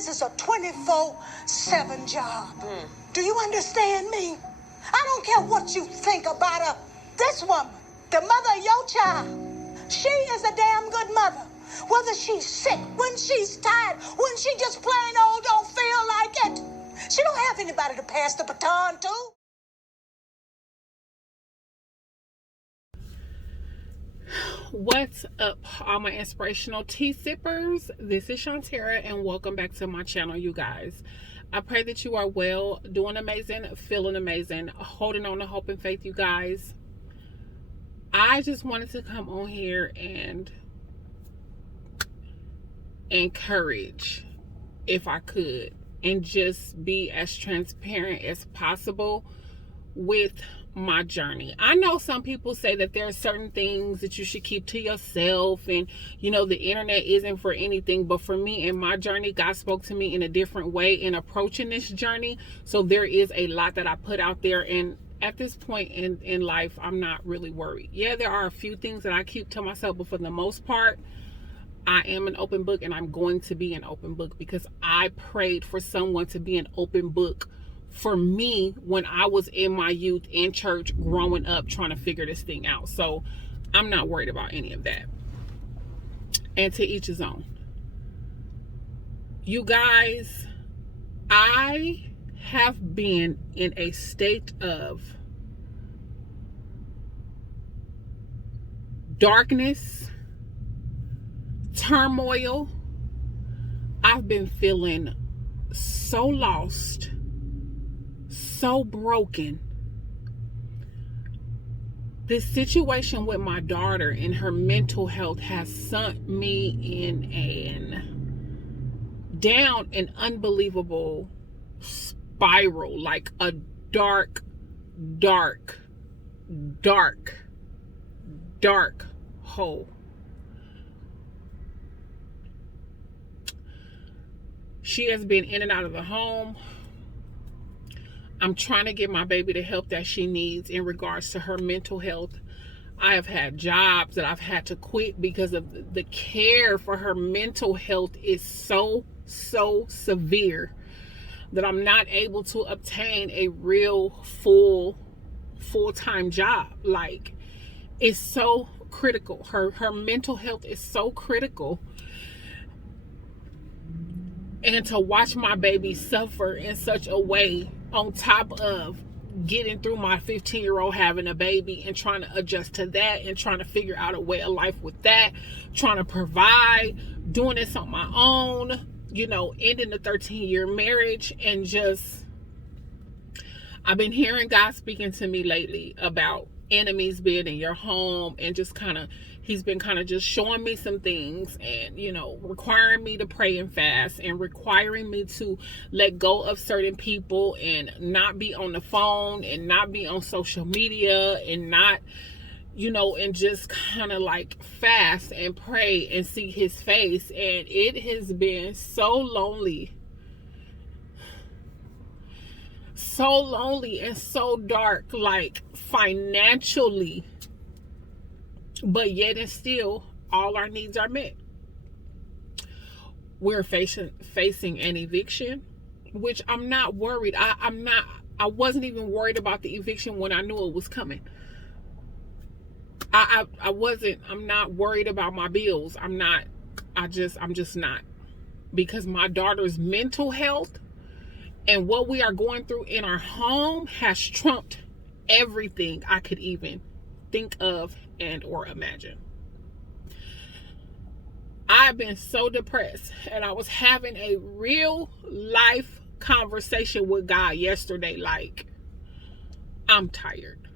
This is a 24/7 job. Do you understand me? I don't care what you think about her. This woman, the mother of your child, she is a damn good mother. Whether she's sick, when she's tired, when she just plain old don't feel like it. She don't have anybody to pass the baton to. What's up, all my inspirational tea sippers? This is Shantara, and welcome back to my channel, you guys. I pray that you are well, doing amazing, feeling amazing, holding on to hope and faith, you guys. I just wanted to come on here and encourage, if I could, and just be as transparent as possible with my journey. I know some people say that there are certain things that you should keep to yourself, and you know, the internet isn't for anything, but for me and my journey, God spoke to me in a different way in approaching this journey. So there is a lot that I put out there, and at this point in life, I'm not really worried. Yeah, there are a few things that I keep to myself, but for the most part, I am an open book, and I'm going to be an open book because I prayed for someone to be an open book for me when I was in my youth in church growing up trying to figure this thing out. So I'm not worried about any of that. And to each his own. You guys, I have been in a state of darkness, turmoil. I've been feeling so lost, so broken. This situation with my daughter and her mental health has sent me down an unbelievable spiral, like a dark hole. She has been in and out of the home. I'm trying to get my baby the help that she needs in regards to her mental health. I have had jobs that I've had to quit because of the care for her mental health is so severe that I'm not able to obtain a real full-time job. Like, it's so critical. Her mental health is so critical. And to watch my baby suffer in such a way, on top of getting through my 15-year-old having a baby and trying to adjust to that and trying to figure out a way of life with that, trying to provide, doing this on my own, you know, ending the 13-year marriage, and just, I've been hearing God speaking to me lately about enemies being in your home, and just he's been just showing me some things, and you know, requiring me to pray and fast, and requiring me to let go of certain people and not be on the phone and not be on social media and not, you know, and just like fast and pray and see his face. And it has been so lonely and so dark, like financially, but yet and still all our needs are met. We're facing an eviction, which I'm not worried. I wasn't even worried about the eviction when I knew it was coming. I'm not worried about my bills. I'm just not, because my daughter's mental health and what we are going through in our home has trumped everything I could even think of and or imagine. I've been so depressed, and I was having a real life conversation with God yesterday. Like, I'm tired.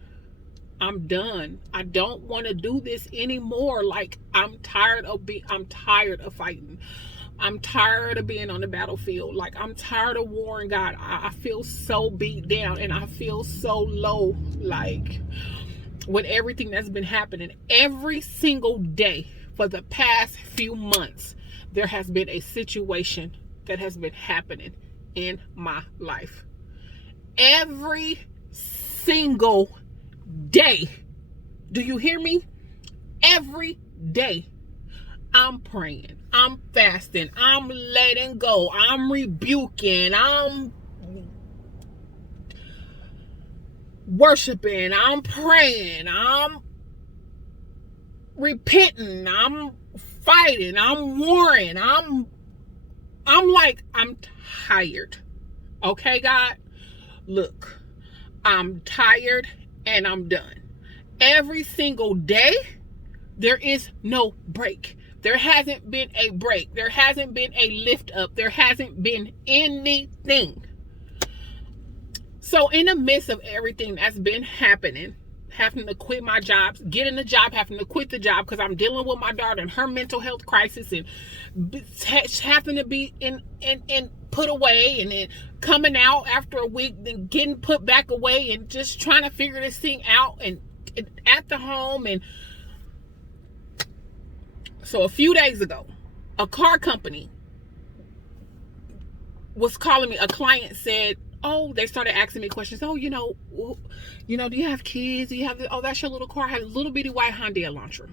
I'm done. I don't want to do this anymore. Like, I'm tired of fighting. I'm tired of being on the battlefield. Like, I'm tired of warring, God. I feel so beat down, and I feel so low. Like, with everything that's been happening every single day for the past few months, there has been a situation that has been happening in my life. Every single day. Do you hear me? Every day. I'm praying, I'm fasting, I'm letting go, I'm rebuking, I'm worshiping, I'm praying, I'm repenting, I'm fighting, I'm warring, I'm tired. Okay, God? Look, I'm tired and I'm done. Every single day, there is no break. There hasn't been a break. There hasn't been a lift up. There hasn't been anything. So in the midst of everything that's been happening, having to quit my jobs, getting a job, having to quit the job because I'm dealing with my daughter and her mental health crisis, and having to be in put away, and then coming out after a week, then getting put back away, and just trying to figure this thing out, and at the home. And so a few days ago, a car company was calling me. A client said, oh, they started asking me questions. Oh, do you have kids? Do you have that's your little car. I had a little bitty white Hyundai Elantra.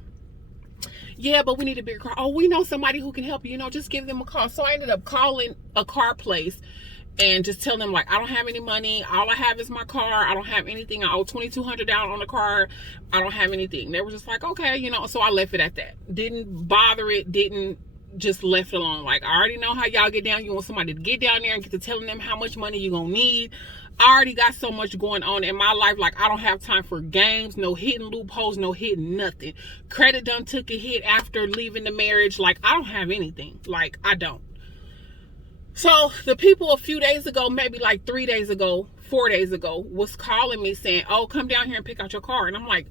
Yeah, but we need a bigger car. Oh, we know somebody who can help you. Just give them a call. So I ended up calling a car place and just telling them, like, I don't have any money. All I have is my car. I don't have anything. I owe $2,200 down on the car. I don't have anything. They were just like, okay, so I left it at that. Didn't bother it. Didn't, just left it alone. Like, I already know how y'all get down. You want somebody to get down there and get to telling them how much money you're gonna need. I already got so much going on in my life. Like, I don't have time for games, no hidden loopholes, no hidden nothing. Credit done took a hit after leaving the marriage. Like, I don't have anything. Like, I don't. So the people a few days ago, maybe like 3 days ago, 4 days ago, was calling me saying, oh, come down here and pick out your car. And I'm like,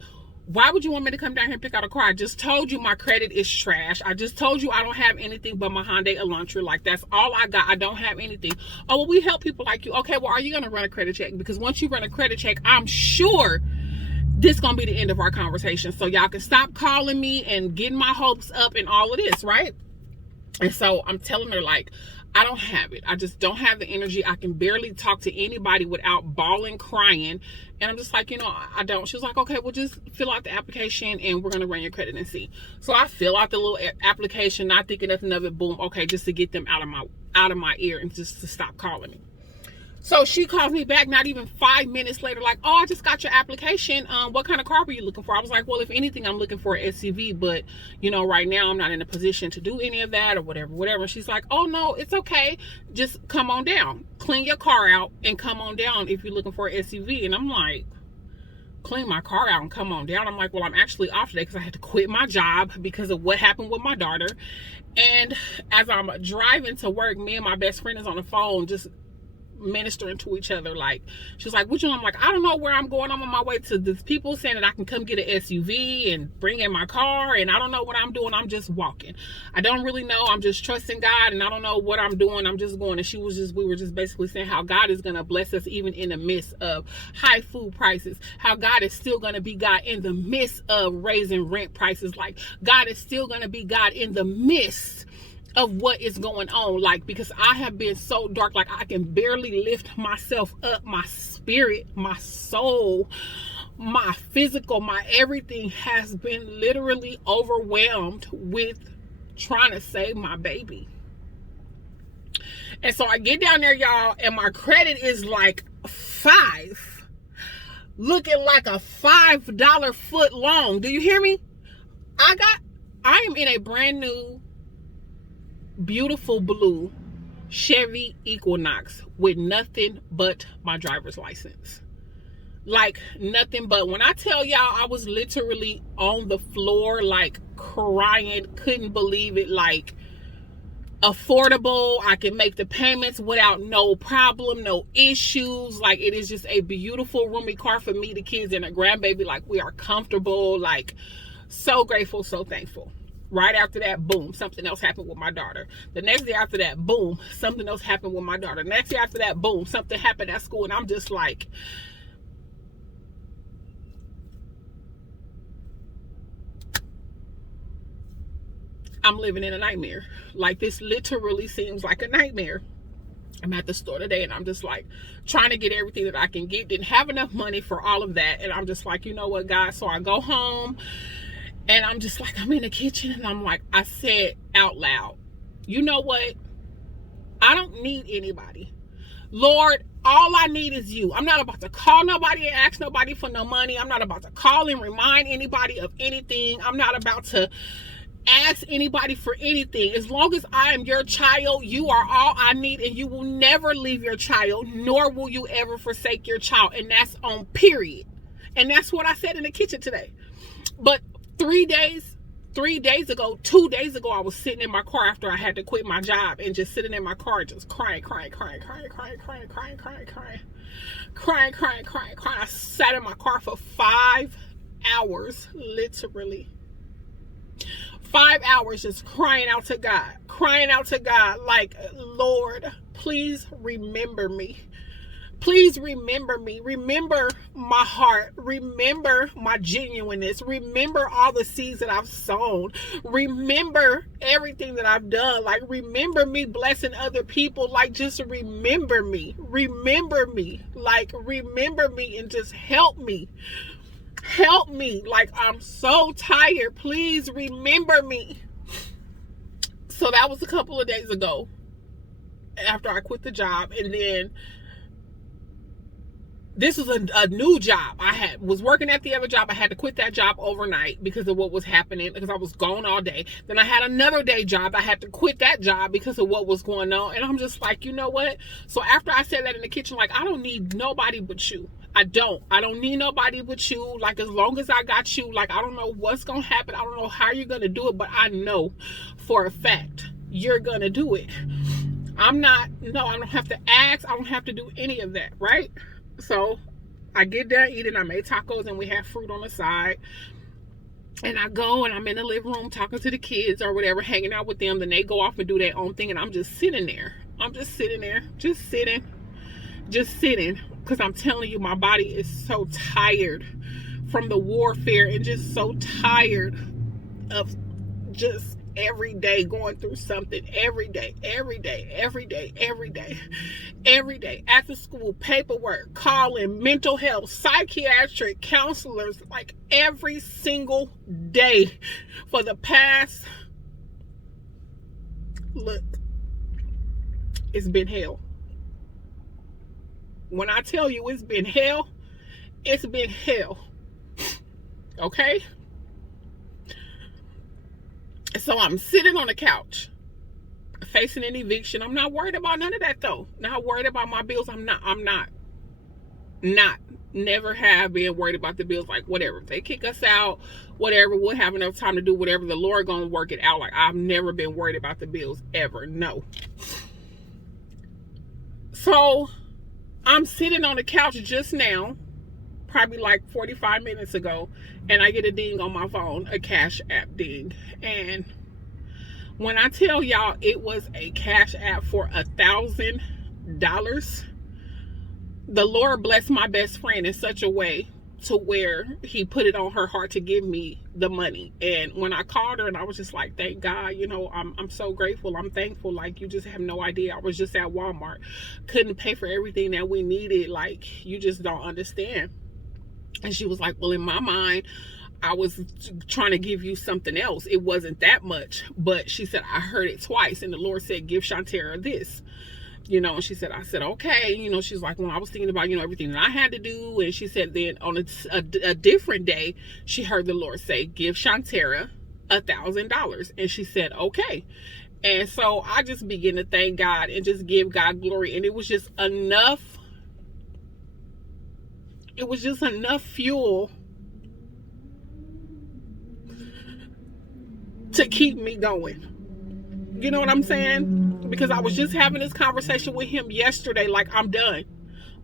why would you want me to come down here and pick out a car? I just told you my credit is trash. I just told you I don't have anything but my Hyundai Elantra. Like, that's all I got. I don't have anything. Oh, well, we help people like you. Okay, well, are you going to run a credit check? Because once you run a credit check, I'm sure this is going to be the end of our conversation. So y'all can stop calling me and getting my hopes up and all of this, right? And so I'm telling her, like, I don't have it. I just don't have the energy. I can barely talk to anybody without bawling, crying. And I'm just like, I don't. She was like, okay, well, just fill out the application and we're going to run your credit and see. So I fill out the little application, not thinking nothing of it. Boom. Okay. Just to get them out of my ear and just to stop calling me. So she calls me back not even 5 minutes later, like, oh, I just got your application. What kind of car were you looking for? I was like, well, if anything, I'm looking for an SUV, but right now I'm not in a position to do any of that or whatever. And she's like, oh no, it's okay. Just come on down, clean your car out and come on down if you're looking for an SUV. And I'm like, clean my car out and come on down. I'm like, well, I'm actually off today because I had to quit my job because of what happened with my daughter. And as I'm driving to work, me and my best friend is on the phone, just ministering to each other. Like, she's like, what you know? I'm like, I don't know where I'm going. I'm on my way to these people saying that I can come get an SUV and bring in my car, and I don't know what I'm doing. I'm just walking. I don't really know. I'm just trusting God, and I don't know what I'm doing. I'm just going. And we were just basically saying how God is going to bless us even in the midst of high food prices, how God is still going to be God in the midst of raising rent prices. Like, God is still going to be God in the midst of what is going on. Like, because I have been so dark, like I can barely lift myself up. My spirit, my soul, my physical, my everything has been literally overwhelmed with trying to save my baby. And so I get down there, y'all, and my credit is like 5, looking like a $5 foot long. Do you hear me? I am in a brand new beautiful blue Chevy Equinox with nothing but my driver's license. Like, nothing but. When I tell y'all, I was literally on the floor, like, crying, couldn't believe it. Like, affordable, I can make the payments without no problem, no issues. Like, it is just a beautiful, roomy car for me, the kids, and a grandbaby. Like, we are comfortable. Like, so grateful, so thankful. Right after that, boom, something else happened with my daughter. The next day after that, boom, something else happened with my daughter. Next day after that, boom, something happened at school. And I'm just like, I'm living in a nightmare. Like, this literally seems like a nightmare. I'm at the store today and I'm just like trying to get everything that I can get. Didn't have enough money for all of that. And I'm just like, you know what, God? So I go home And I'm just like, I'm in the kitchen and I'm like, I said out loud, you know what? I don't need anybody. Lord, all I need is you. I'm not about to call nobody and ask nobody for no money. I'm not about to call and remind anybody of anything. I'm not about to ask anybody for anything. As long as I am your child, you are all I need, and you will never leave your child, nor will you ever forsake your child. And that's on period. And that's what I said in the kitchen today. But 2 days ago, I was sitting in my car after I had to quit my job, and just sitting in my car, just crying. I sat in my car for 5 hours, literally. 5 hours just crying out to God, like, Lord, please remember me. Please remember me. Remember my heart. Remember my genuineness. Remember all the seeds that I've sown. Remember everything that I've done. Like, remember me blessing other people. Like, just remember me. Remember me. Like, remember me and just help me. Help me. Like, I'm so tired. Please remember me. So that was a couple of days ago after I quit the job. And then this was a new job. I was working at the other job. I had to quit that job overnight because of what was happening, because I was gone all day. Then I had another day job. I had to quit that job because of what was going on. And I'm just like, you know what? So after I said that in the kitchen, like, I don't need nobody but you. I don't need nobody but you. Like, as long as I got you, like, I don't know what's going to happen. I don't know how you're going to do it, but I know for a fact you're going to do it. I don't have to ask. I don't have to do any of that, right? So I get done eating. I made tacos and we have fruit on the side. And I go and I'm in the living room talking to the kids or whatever, hanging out with them. Then they go off and do their own thing. And I'm just sitting there. Just sitting. Because I'm telling you, my body is so tired from the warfare and just so tired of just every day going through something. Every day, after school, paperwork, calling, mental health, psychiatric counselors, like every single day for the past, look, it's been hell. When I tell you it's been hell, it's been hell. Okay? So I'm sitting on the couch facing an eviction. I'm not worried about none of that though. Not worried about my bills. I'm not. Never have been worried about the bills. Like, whatever. If they kick us out, whatever, we'll have enough time to do whatever. The Lord gonna work it out. Like, I've never been worried about the bills ever. No. So I'm sitting on the couch just now, probably like 45 minutes ago, and I get a ding on my phone, a Cash App ding. And when I tell y'all it was a Cash App for $1,000, the Lord blessed my best friend in such a way to where he put it on her heart to give me the money. And when I called her and I was just like, thank God, you know, I'm so grateful. I'm thankful. Like, you just have no idea. I was just at Walmart, couldn't pay for everything that we needed. Like, you just don't understand. And she was like, well, in my mind, I was trying to give you something else. It wasn't that much. But she said, I heard it twice. And the Lord said, give Shantara this. You know, and she said, I said, okay. You know, she's like, well, I was thinking about, you know, everything that I had to do. And she said, then on a different day, she heard the Lord say, give Shantara $1,000. And she said, okay. And so I just began to thank God and just give God glory. And it was just enough. It was just enough fuel to keep me going. You know what I'm saying? Because I was just having this conversation with him yesterday. Like, I'm done.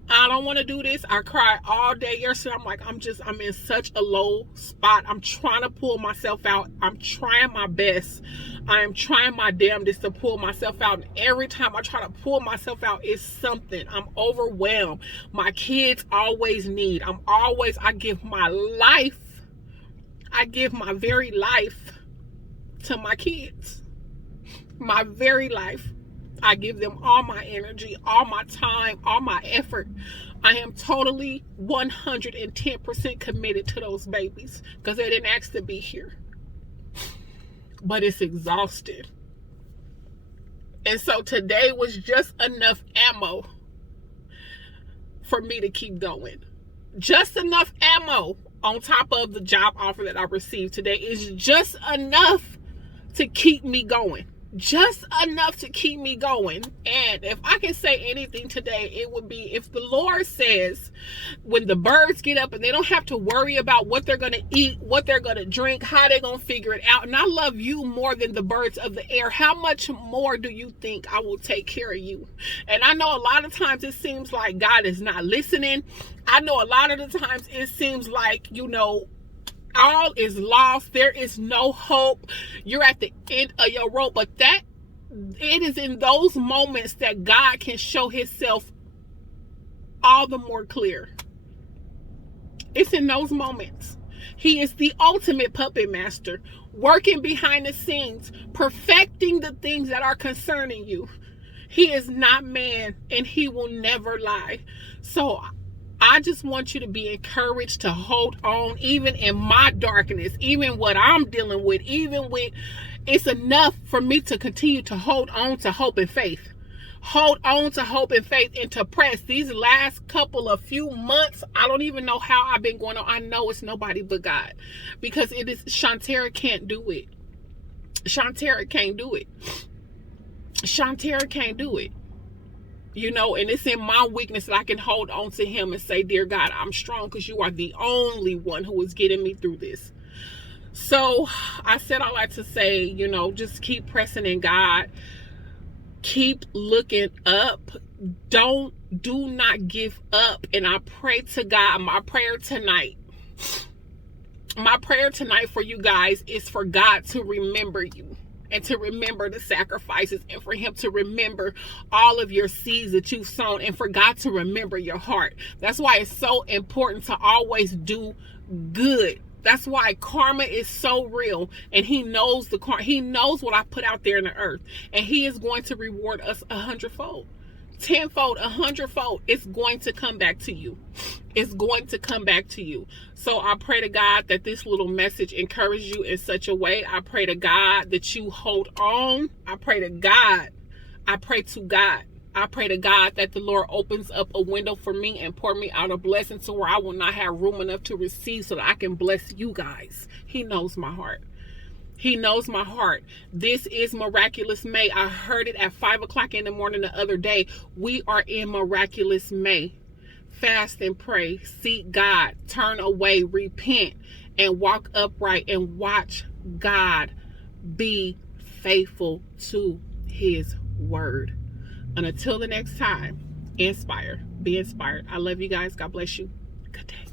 I don't want to do this. I cried all day yesterday. I'm like, I'm in such a low spot. I'm trying to pull myself out. I'm trying my best. I am trying my damnedest to pull myself out. And every time I try to pull myself out, it's something. I'm overwhelmed. My kids always need. I give my life. I give my very life to my kids. My very life. I give them all my energy, all my time, all my effort. I am totally 110% committed to those babies because they didn't ask to be here. but it's exhausted. And so today was just enough ammo for me to keep going. Just enough ammo on top of the job offer that I received today is just enough to keep me going. Just enough to keep me going. And if I can say anything today, it would be, if the Lord says when the birds get up and they don't have to worry about what they're going to eat, what they're going to drink, how they're going to figure it out, and I love you more than the birds of the air, how much more do you think I will take care of you? And I know a lot of times it seems like God is not listening. I know a lot of the times it seems like, all is lost. There is no hope. You're at the end of your rope. But it is in those moments that God can show himself all the more clear. It's in those moments. He is the ultimate puppet master, working behind the scenes, perfecting the things that are concerning you. He is not man, and he will never lie. So I just want you to be encouraged to hold on, even in my darkness, even what I'm dealing with, even with, it's enough for me to continue to hold on to hope and faith. Hold on to hope and faith, and to press. These last few months, I don't even know how I've been going on. I know it's nobody but God, because it is, Shantara can't do it. Shantara can't do it. Shantara can't do it. And it's in my weakness that I can hold on to him and say, dear God, I'm strong because you are the only one who is getting me through this. So I said all that to say, just keep pressing in God. Keep looking up. Do not give up. And I pray to God, my prayer tonight for you guys is for God to remember you. And to remember the sacrifices, and for him to remember all of your seeds that you've sown, and for God to remember your heart. That's why it's so important to always do good. That's why karma is so real, and he knows he knows what I put out there in the earth, and he is going to reward us 100-fold. 10-fold, 100-fold. It's going to come back to you. It's going to come back to you. So I pray to God that this little message encourages you in such a way. I pray to God that you hold on. I pray to God that the Lord opens up a window for me and pour me out a blessing to where I will not have room enough to receive, so that I can bless you guys. He knows my heart. He knows my heart. This is Miraculous May. I heard it at 5 o'clock in the morning the other day. We are in Miraculous May. Fast and pray. Seek God. Turn away. Repent. And walk upright. And watch God be faithful to his word. And until the next time, inspire. Be inspired. I love you guys. God bless you. Good day.